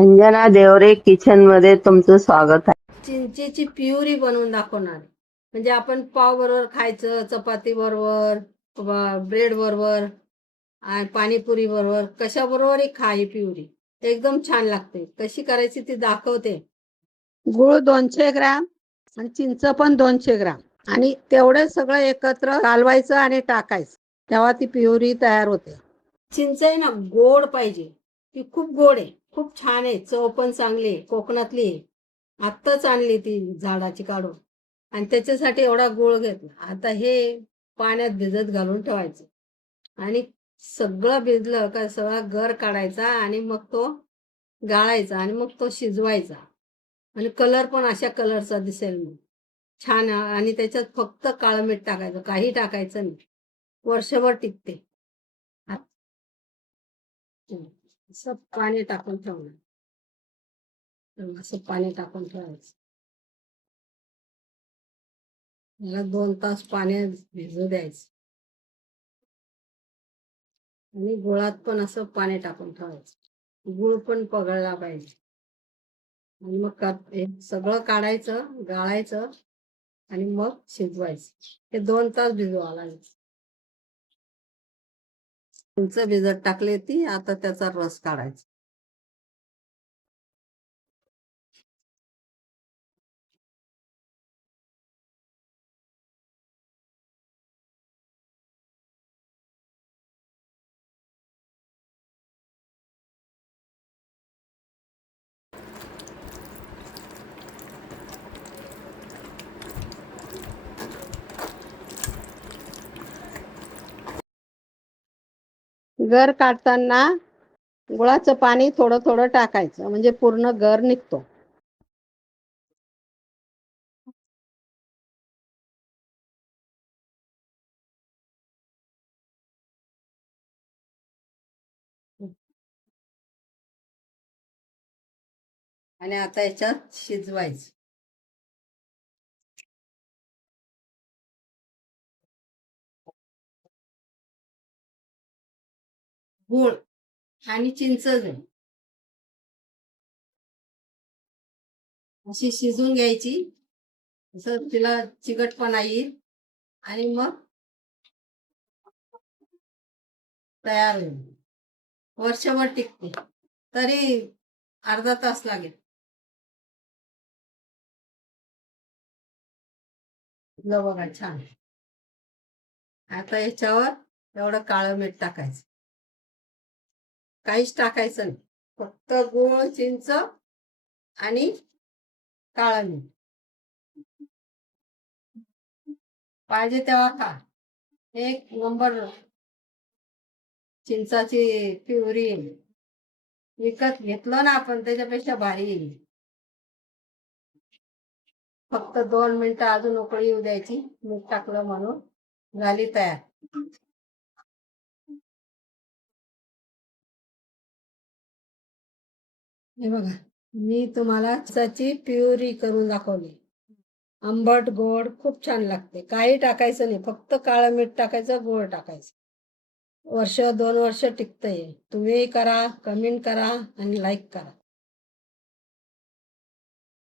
Anjana Deore kitchen मध्ये तुमचं स्वागत आहे. चिंचेची प्युरी बनवून दाखवणार. म्हणजे आपण पाव बरोबर खायचं, चपाती बरोबर, ब्रेड बरोबर आणि पाणीपुरी बरोबर, कशा बरोबरही खा ही प्युरी. एकदम छान लागते. कशी करायची ती दाखवते. गूळ 200 ग्रॅम आणि चिंच पण 200 ग्रॅम आणि तेवढे सगळं एकत्र घालवायचं आणि टाकायचं, तेव्हा ती प्युरी तयार होते. चिंच आहे ना, गोड पाहिजे. ती खूप गोड आहे, खूप छान आहे, चव पण चांगली आहे, कोकणातली आहे. आत्ताच आणली ती झाडाची काढून आणि त्याच्यासाठी एवढा गूळ घेतला. आता हे पाण्यात भिजत घालून ठेवायचं आणि सगळं भिजलं का सगळा गर काढायचा आणि मग तो गाळायचा आणि मग तो शिजवायचा आणि कलर पण अशा कलरचा दिसेल मग छान. आणि त्याच्यात फक्त काळं मीठ टाकायचं, काही टाकायचं नाही. वर्षभर टिकते. असं पाणी टाकून ठेवणार, असं पाणी टाकून ठेवायचं. याला 2 तास पाण्यात भिजू द्यायचं आणि गुळात पण असं पाणी टाकून ठेवायचं. गुळ पण पगळला पाहिजे. आणि मग हे सगळं काढायचं, गाळायचं आणि मग शिजवायचं. हे 2 तास भिजवावं लागेल. चिंच भिजत टाकली ती, आता त्याचा रस काढायचा. गर काढताना गुळाचं पाणी थोडं थोडं टाकायचं, म्हणजे पूर्ण गर निघतो. आणि आता याच्यात शिजवायचं. गूळ आणि चिंच अशी शिजून घ्यायची, असं तिला चिकटपणा येईल आणि मग तयार होईल. वर्षभर टिकते, तरी अर्धा तास लागेल. बघा छान. आता याच्यावर एवढं काळं मीठ टाकायचं, काहीच टाकायचं नाही, फक्त गूळ, चिंच आणि काळं मीठ. पाहिजे तेव्हा खा. एक नंबर चिंचाची प्युरी विकत घेतलं ना आपण त्याच्यापेक्षा भारी येईल. फक्त 2 मिनिटं अजून उकळी येऊ द्यायची, मीठ टाकलं म्हणून. झाली तयार. हे बघा, मी तुम्हाला चिंचाची प्युरी करून दाखवली. आंबट गोड खूप छान लागते. काही टाकायचं नाही, फक्त काळं मीठ टाकायचं, गोड टाकायचं. वर्ष 2 वर्ष टिकतंय. तुम्ही करा, कमेंट करा आणि लाईक करा.